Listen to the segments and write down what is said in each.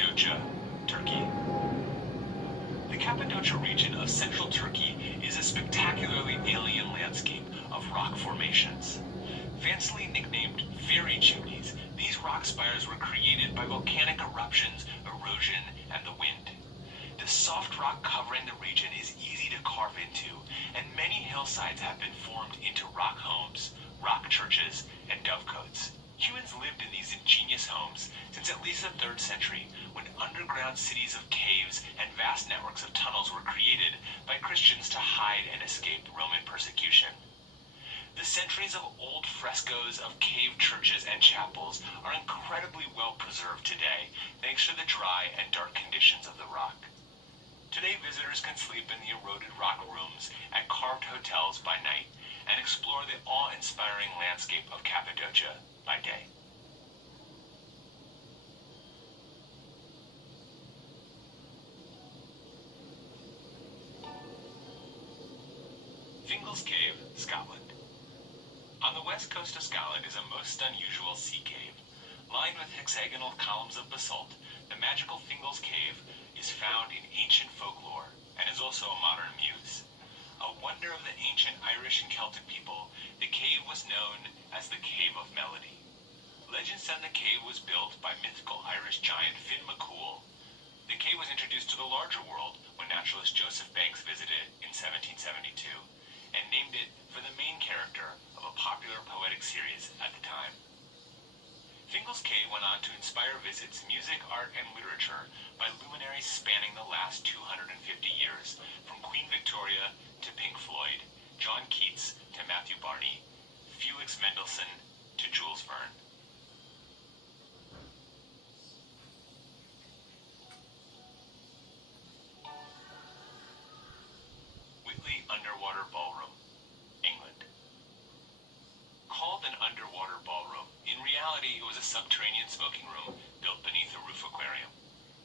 Cappadocia, Turkey. The Cappadocia region of central Turkey is a spectacularly alien landscape of rock formations. Fancily nicknamed fairy chimneys, these rock spires were created by volcanic eruptions, erosion, and the wind. The soft rock covering the region is easy to carve into, and many hillsides have been formed into rock homes, rock churches, and dovecotes. Humans lived in these ingenious homes since at least the 3rd century, when underground cities of caves and vast networks of tunnels were created by Christians to hide and escape Roman persecution. The centuries of old frescoes of cave churches and chapels are incredibly well preserved today, thanks to the dry and dark conditions of the rock. Today, visitors can sleep in the eroded rock rooms at carved hotels by night and explore the awe-inspiring landscape of Cappadocia by day. Fingal's Cave, Scotland. On the west coast of Scotland is a most unusual sea cave. Lined with hexagonal columns of basalt, the magical Fingal's Cave is found in ancient folklore and is also a modern muse. A wonder of the ancient Irish and Celtic people, the cave was known as the Cave of Melody. Legend said the cave was built by mythical Irish giant Finn McCool. The cave was introduced to the larger world when naturalist Joseph Banks visited in 1772 and named it for the main character of a popular poetic series at the time. Fingal's Cave went on to inspire visits, music, art, and literature by luminaries spanning the last 250 years, from Queen Victoria to Pink Floyd, John Keats to Matthew Barney, Felix Mendelssohn to Jules Verne. Whitley Underwater Ballroom, England. Called an underwater ballroom, in reality it was a subterranean smoking room built beneath a roof aquarium.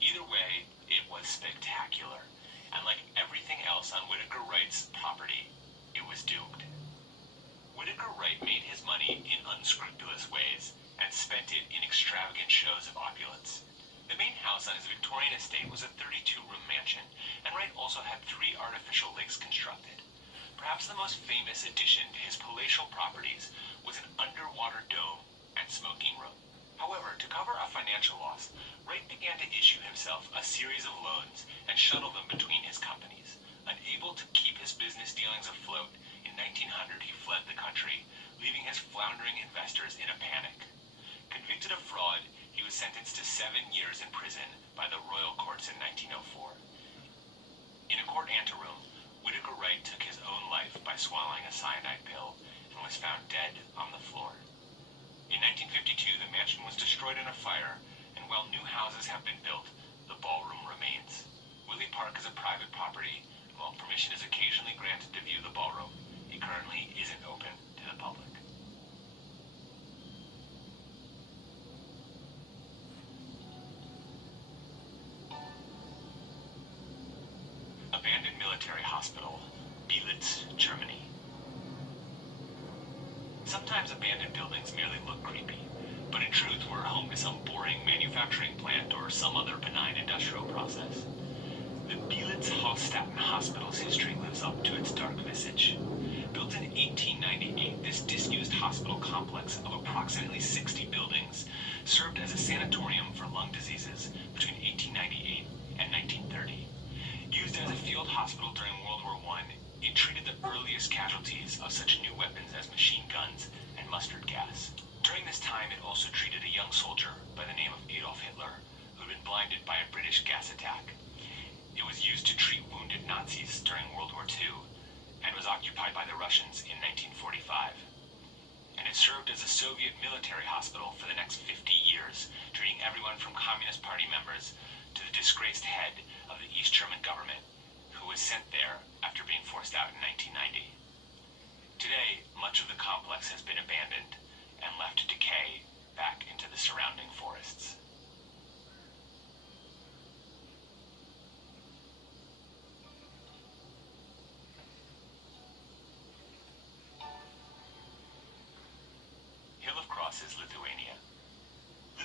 Either way, it was spectacular, and like everything else on Whitaker Wright's property, it was doomed. Whitaker Wright made his money in unscrupulous ways and spent it in extravagant shows of opulence. The main house on his Victorian estate was a 32-room mansion, and Wright also had 3 artificial lakes constructed. Perhaps the most famous addition to his palatial properties was an underwater dome and smoking room. However, to cover a financial loss, Wright began to issue himself a series of loans and shuttle them between his companies. Unable to keep his business dealings afloat, in 1900 he fled the country, leaving his floundering investors in a panic. Convicted of fraud, he was sentenced to 7 years in prison by the royal courts in 1904. In a court anteroom, Whitaker Wright took his own life by swallowing a cyanide pill and was found dead on the floor. In 1952, the mansion was destroyed in a fire, and while new houses have been built, the ballroom remains. Willey Park is a private property, and while permission is occasionally granted to view the ballroom, it currently isn't open to the public. Abandoned military hospital, Belitz, Germany. Sometimes abandoned buildings merely look creepy, but in truth were home to some boring manufacturing plant or some other benign industrial process. The Belitz Hallstatten Hospital's history lives up to its dark visage. Built in 1898, this disused hospital complex of approximately 60 buildings served as a sanatorium for lung diseases between 1898 and 1930. Used as a field hospital during World War I, it treated the earliest casualties of such new weapons as machine guns and mustard gas. During this time, it also treated a young soldier by the name of Adolf Hitler, who had been blinded by a British gas attack. It was used to treat wounded Nazis during World War II, and was occupied by the Russians in 1945. And it served as a Soviet military hospital for the next 50 years, treating everyone from Communist Party members to the disgraced head of the East German government, who was sent there after being forced out in 1990. Today, much of the complex has been abandoned and left to decay back into the surrounding forests. Hill of Crosses, Lithuania.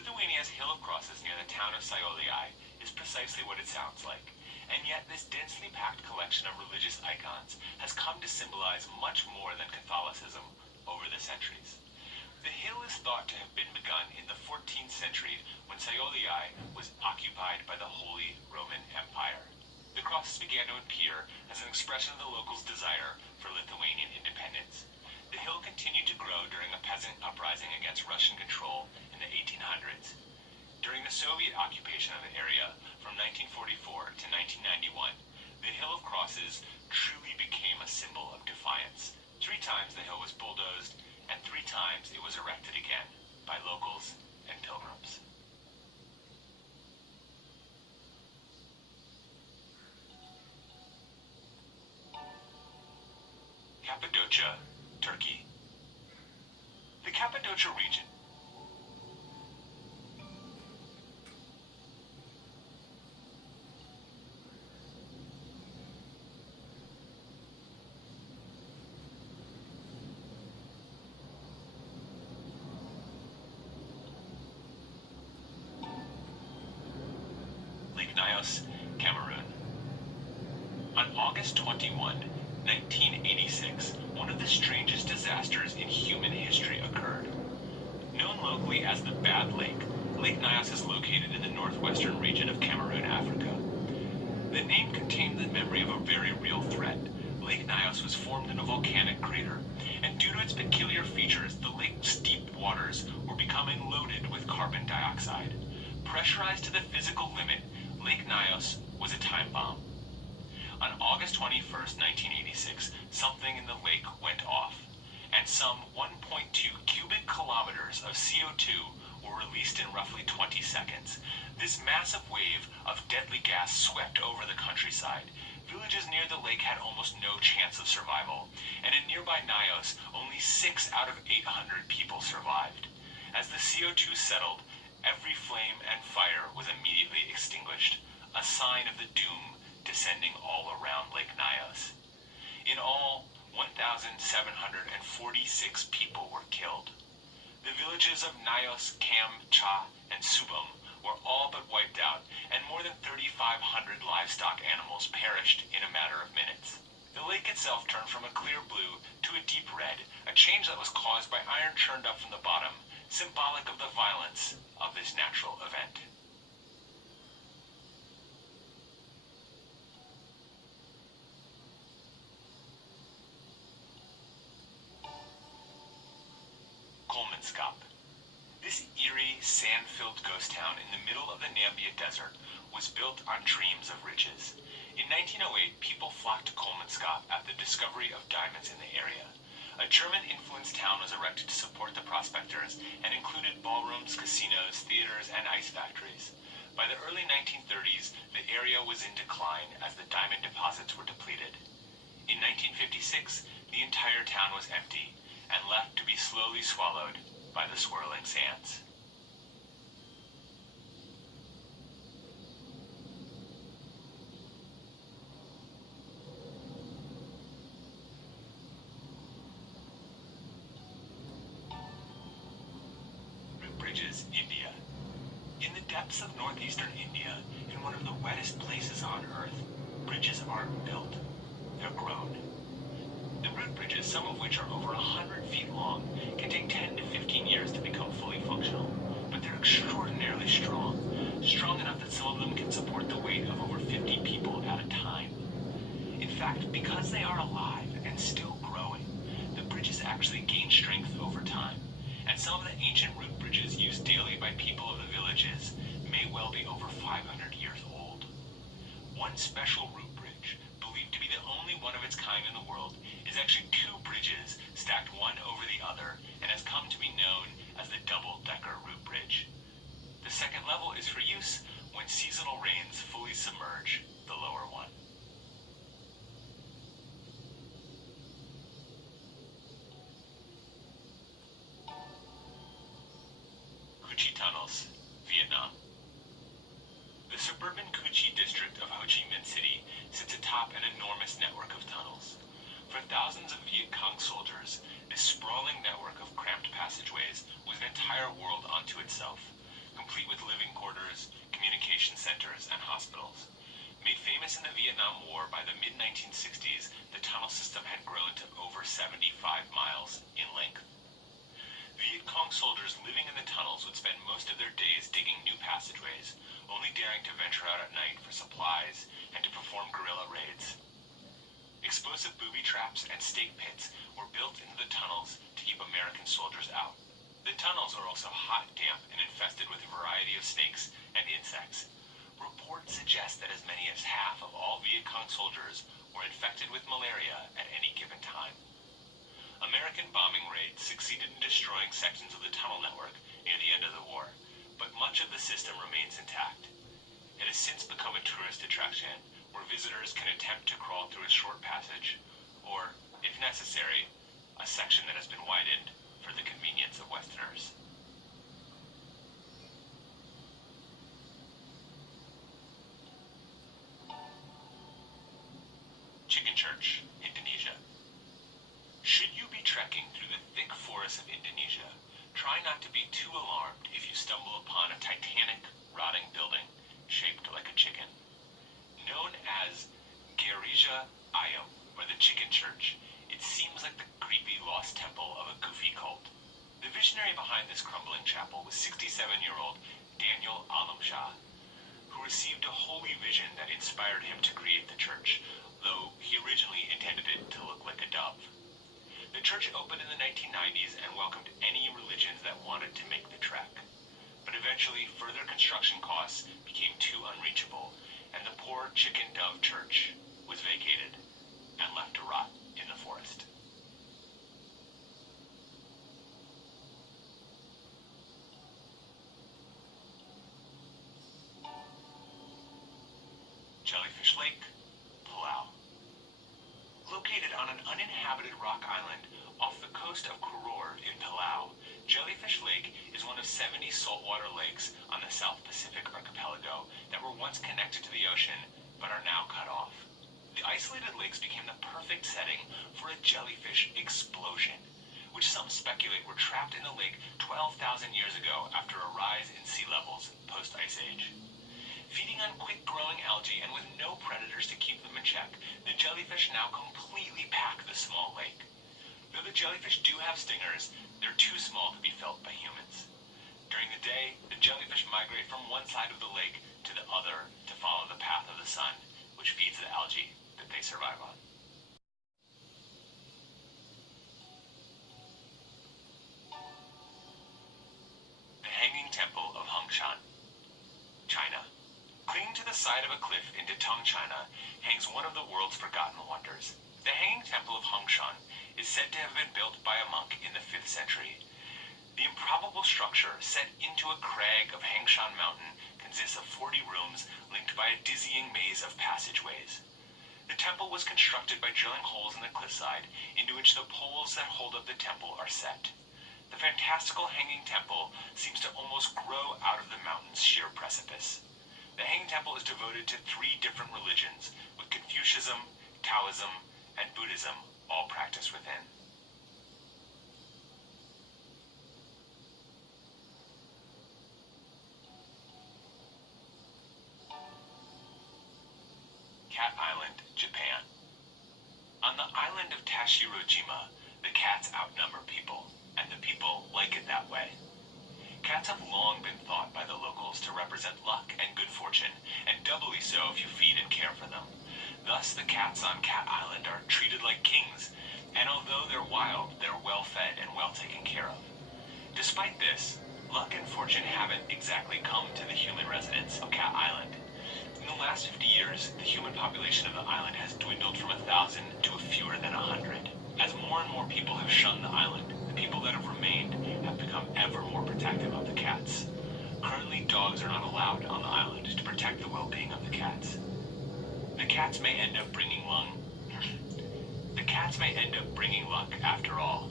Lithuania's Hill of Crosses near the town of Saioliai is precisely what it sounds like, and yet this densely packed collection of religious icons has come to symbolize much more than Catholicism over the centuries. The hill is thought to have been begun in the 14th century when Saioliai was occupied by the Holy Roman Empire. The crosses began to appear as an expression of the locals' desire for Lithuanian independence. The hill continued to grow during a peasant uprising against Russian control in the 1800s. During the Soviet occupation of the area from 1944 to 1991, the Hill of Crosses truly became a symbol of defiance. 3 times the hill was bulldozed, and 3 times it was erected again by locals and pilgrims. Cappadocia, Turkey. The Cappadocia region Nyos, Cameroon. On August 21, 1986, one of the strangest disasters in human history occurred. Known locally as the Bad Lake, Lake Nyos is located in the northwestern region of Cameroon, Africa. The name contained the memory of a very real threat. Lake Nyos was formed in a volcanic crater, and due to its peculiar features, the lake's deep waters were becoming loaded with carbon dioxide. Pressurized to the physical limit, Lake Nyos was a time bomb. On August 21, 1986, something in the lake went off, and some 1.2 cubic kilometers of CO2 were released in roughly 20 seconds. This massive wave of deadly gas swept over the countryside. Villages near the lake had almost no chance of survival, and in nearby Nyos, only 6 out of 800 people survived. As the CO2 settled, every flame and fire was immediately extinguished, a sign of the doom descending all around Lake Nyos. In all, 1,746 people were killed. The villages of Nyos, Cam, Cha, and Subum were all but wiped out, and more than 3,500 livestock animals perished in a matter of minutes. The lake itself turned from a clear blue to a deep red, a change that was caused by iron churned up from the bottom, symbolic of the violence of this natural event. Kolmanskap. This eerie, sand-filled ghost town in the middle of the Namibia desert was built on dreams of riches. In 1908, people flocked to Kolmanskap after the discovery of diamonds in the area. A German-influenced town was erected to support the prospectors and included ballrooms, casinos, theaters, and ice factories. By the early 1930s, the area was in decline as the diamond deposits were depleted. In 1956, the entire town was empty and left to be slowly swallowed by the swirling sands. Bridges, India. In the depths of northeastern India, in one of the wettest places on Earth, bridges aren't built. They're grown. The root bridges, some of which are over 100 feet long, can take 10 to 15 years to become fully functional, but they're extraordinarily strong. Strong enough that some of them can support the weight of over 50 people at a time. In fact, because they are alive and still growing, the bridges actually gain strength over time. And some of the ancient root bridges used daily by people of the villages may well be over 500 years old. One special root bridge, believed to be the only one of its kind in the world, is actually 2 bridges stacked one over the other and has come to be known as the double-decker root bridge. The second level is for use when seasonal rains fully submerge the lower one. Tunnels, Vietnam. The suburban Cu Chi district of Ho Chi Minh City sits atop an enormous network of tunnels. For thousands of Viet Cong soldiers, this sprawling network of cramped passageways was an entire world unto itself, complete with living quarters, communication centers, and hospitals. Made famous in the Vietnam War by the mid-1960s, the tunnel system had grown to over 75 miles in length. Viet Cong soldiers living in the tunnels would spend most of their days digging new passageways, only daring to venture out at night for supplies and to perform guerrilla raids. Explosive booby traps and stake pits were built into the tunnels to keep American soldiers out. The tunnels are also hot, damp, and infested with a variety of snakes and insects. Reports suggest that as many as half of all Viet Cong soldiers were infected with malaria at any given time. American bombing raids succeeded in destroying sections of the tunnel network near the end of the war, but much of the system remains intact. It has since become a tourist attraction where visitors can attempt to crawl through a short passage, or, if necessary, a section that has been widened for the convenience of Westerners. Chicken Church, Indonesia. Should you be trekking through the thick forests of Indonesia, try not to be too alarmed if you stumble upon a titanic, rotting building shaped like a chicken. Known as Gereja Ayam, or the Chicken Church, it seems like the creepy lost temple of a goofy cult. The visionary behind this crumbling chapel was 67-year-old Daniel Alamshah, who received a holy vision that inspired him to create the church, though he originally intended it to look like a dove. The church opened in the 1990s and welcomed any religions that wanted to make the trek. But eventually, further construction costs became too unreachable, and the poor chicken dove church was vacated and left to rot in the forest. Jellyfish Lake, Palau. Located on an uninhabited rock island off the coast of Koror in Palau, Jellyfish Lake is one of 70 saltwater lakes on the South Pacific archipelago that were once connected to the ocean but are now cut off. The isolated lakes became the perfect setting for a jellyfish explosion, which some speculate were trapped in the lake 12,000 years ago after a rise in sea levels post-Ice Age. Feeding on quick-growing algae and with no predators to keep them in check, the jellyfish now completely pack the small lake. Though the jellyfish do have stingers, they're too small to be felt by humans. During the day, the jellyfish migrate from one side of the lake to the other to follow the path of the sun, which feeds the algae that they survive on. The Hanging Temple of Hongshan, China. Clinging to the side of a cliff in Datong, China, hangs one of the world's forgotten wonders. The Hanging Temple of Hongshan is said to have been built by a monk in the 5th century. The improbable structure, set into a crag of Hangshan Mountain, consists of 40 rooms linked by a dizzying maze of passageways. The temple was constructed by drilling holes in the cliffside into which the poles that hold up the temple are set. The fantastical Hanging Temple seems to almost grow out of the mountain's sheer precipice. The Hanging Temple is devoted to 3 different religions, with Confucianism, Taoism, and Buddhism all practiced within. Cat Island, Japan. On the island of Tashirojima, the cats outnumber people, and the people like it that way. Cats have long been thought by the locals to represent luck and good fortune, and doubly so if you feed and care for them. Thus, the cats on Cat Island are treated like kings, and although they're wild, they're well fed and well taken care of. Despite this, luck and fortune haven't exactly come to the human residents of Cat Island. In the last 50 years, the human population of the island has dwindled from 1,000 to fewer than 100. As more and more people have shunned the island, the people that have remained have become ever more protective of the cats. Currently, dogs are not allowed on the island to protect the well-being of the cats. The cats may end up bringing luck after all.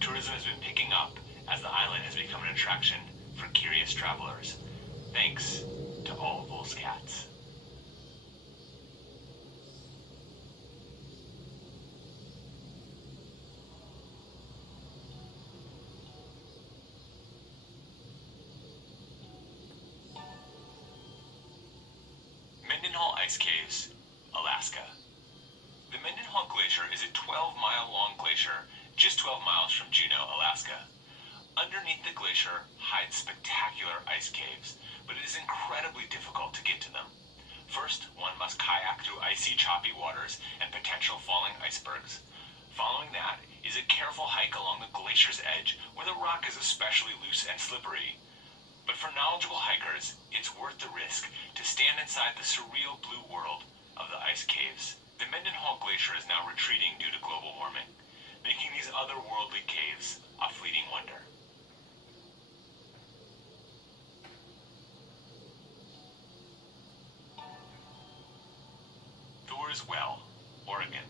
Tourism has been picking up as the island has become an attraction for curious travelers, thanks to all those cats. ice caves, Alaska. The Mendenhall Glacier is a 12-mile-long glacier just 12 miles from Juneau, Alaska. Underneath the glacier hide spectacular ice caves, but it is incredibly difficult to get to them. First, one must kayak through icy, choppy waters and potential falling icebergs. Following that is a careful hike along the glacier's edge where the rock is especially loose and slippery. But for knowledgeable hikers, it's worth the risk to stand inside the surreal blue world of the ice caves. The Mendenhall Glacier is now retreating due to global warming, making these otherworldly caves a fleeting wonder. Thor's Well, Oregon.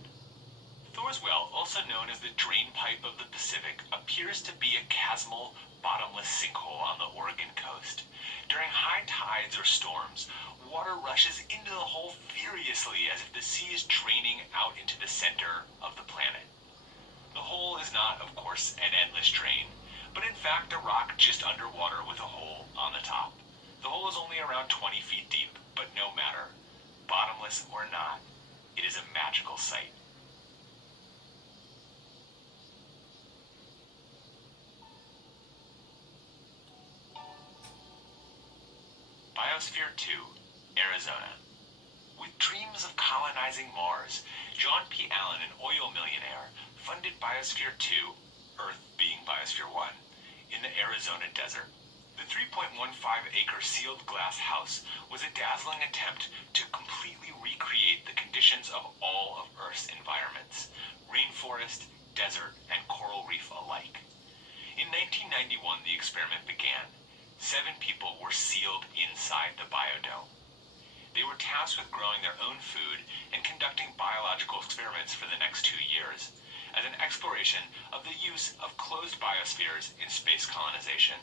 Thor's Well, also known as the drain pipe of the Pacific, appears to be a chasmal, bottomless sinkhole on the Oregon coast. During high tides or storms, water rushes into the hole furiously as if the sea is draining out into the center of the planet. The hole is not, of course, an endless drain, but in fact a rock just underwater with a hole on the top. The hole is only around 20 feet deep, but no matter, bottomless or not, it is a magical sight. Biosphere 2, Arizona. With dreams of colonizing Mars, John P. Allen, an oil millionaire, funded Biosphere 2, Earth being Biosphere 1, in the Arizona desert. The 3.15-acre sealed glass house was a dazzling attempt to completely recreate the conditions of all of Earth's environments, rainforest, desert, and coral reef alike. In 1991, the experiment began. 7 people were sealed inside the biodome. They were tasked with growing their own food and conducting biological experiments for the next 2 years, as an exploration of the use of closed biospheres in space colonization.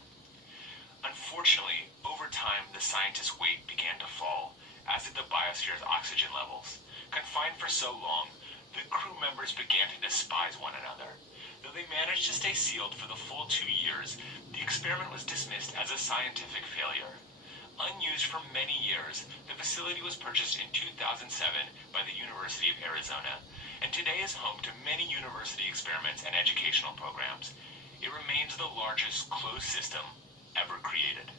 Unfortunately, over time, the scientists' weight began to fall, as did the biosphere's oxygen levels. Confined for so long, the crew members began to despise one another. Though they managed to stay sealed for the full 2 years, the experiment was dismissed as a scientific failure. Unused for many years, the facility was purchased in 2007 by the University of Arizona, and today is home to many university experiments and educational programs. It remains the largest closed system ever created.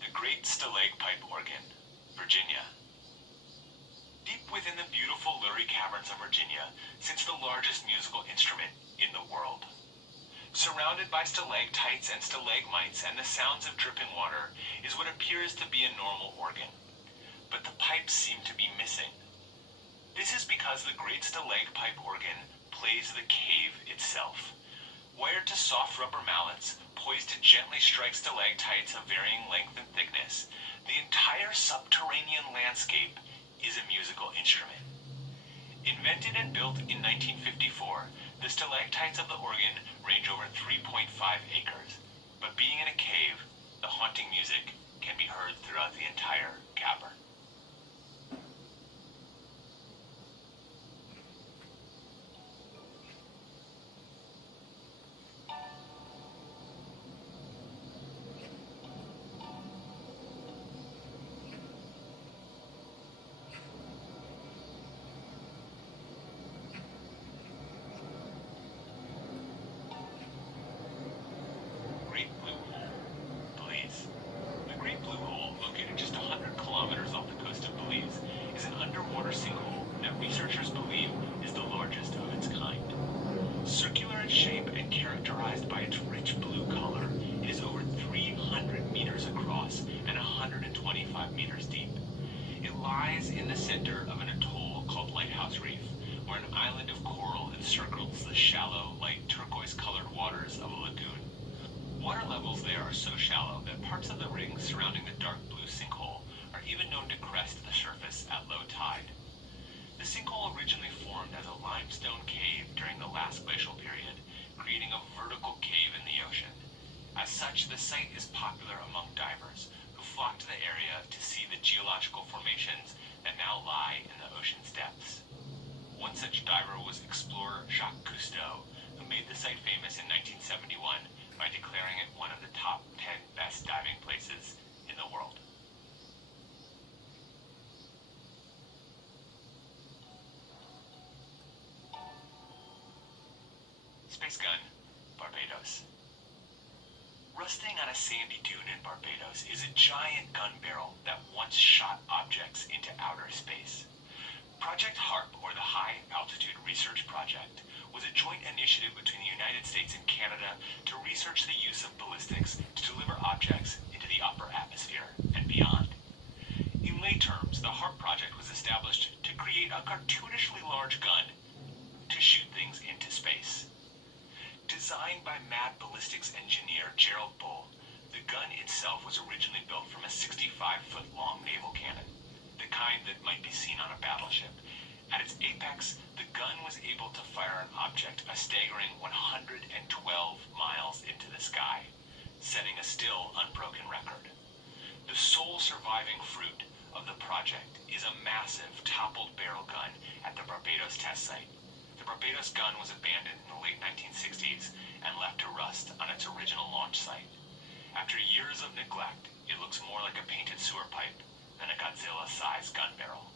The Great Stalagpipe Organ, Virginia. Deep within the beautiful Lurie Caverns of Virginia sits the largest musical instrument in the world. Surrounded by stalactites and stalagmites and the sounds of dripping water is what appears to be a normal organ. But the pipes seem to be missing. This is because the Great Stalagpipe Organ plays the cave itself. Wired to soft rubber mallets, poised to gently strike stalactites of varying length and thickness, the entire subterranean landscape is a musical instrument. Invented and built in 1954, the stalactites of the organ range over 3.5 acres, but being in a cave, the haunting music can be heard throughout the entire cavern. Researchers believe is the largest of its kind. Circular in shape and characterized by its rich blue color, it is over 300 meters across and 125 meters deep. It lies in the center of an atoll called Lighthouse Reef, where an island of coral encircles the shallow, light turquoise-colored waters of a lagoon. Water levels there are so shallow that parts of the ring surrounding the dark blue sinkhole are even known to crest the surface at low tide. The sinkhole originally formed as a limestone cave during the last glacial period, creating a vertical cave in the ocean. As such, the site is popular among divers, who flock to the area to see the geological formations that now lie in the ocean's depths. One such diver was explorer Jacques Cousteau, who made the site famous in 1971 by declaring it one of the top 10 best diving places in the world. Space gun, Barbados. Rusting on a sandy dune in Barbados is a giant gun barrel that once shot objects into outer space. Project HARP, or the High Altitude Research Project, was a joint initiative between the United States and Canada to research the use of ballistics to deliver objects into the upper atmosphere and beyond. In lay terms, the HARP project was established to create a cartoonishly large gun to shoot things into space. Designed by mad ballistics engineer Gerald Bull, the gun itself was originally built from a 65-foot-long naval cannon, the kind that might be seen on a battleship. At its apex, the gun was able to fire an object a staggering 112 miles into the sky, setting a still unbroken record. The sole surviving fruit of the project is a massive toppled barrel gun at the Barbados test site. The Barbados gun was abandoned in the late 1960s and left to rust on its original launch site. After years of neglect, it looks more like a painted sewer pipe than a Godzilla-sized gun barrel.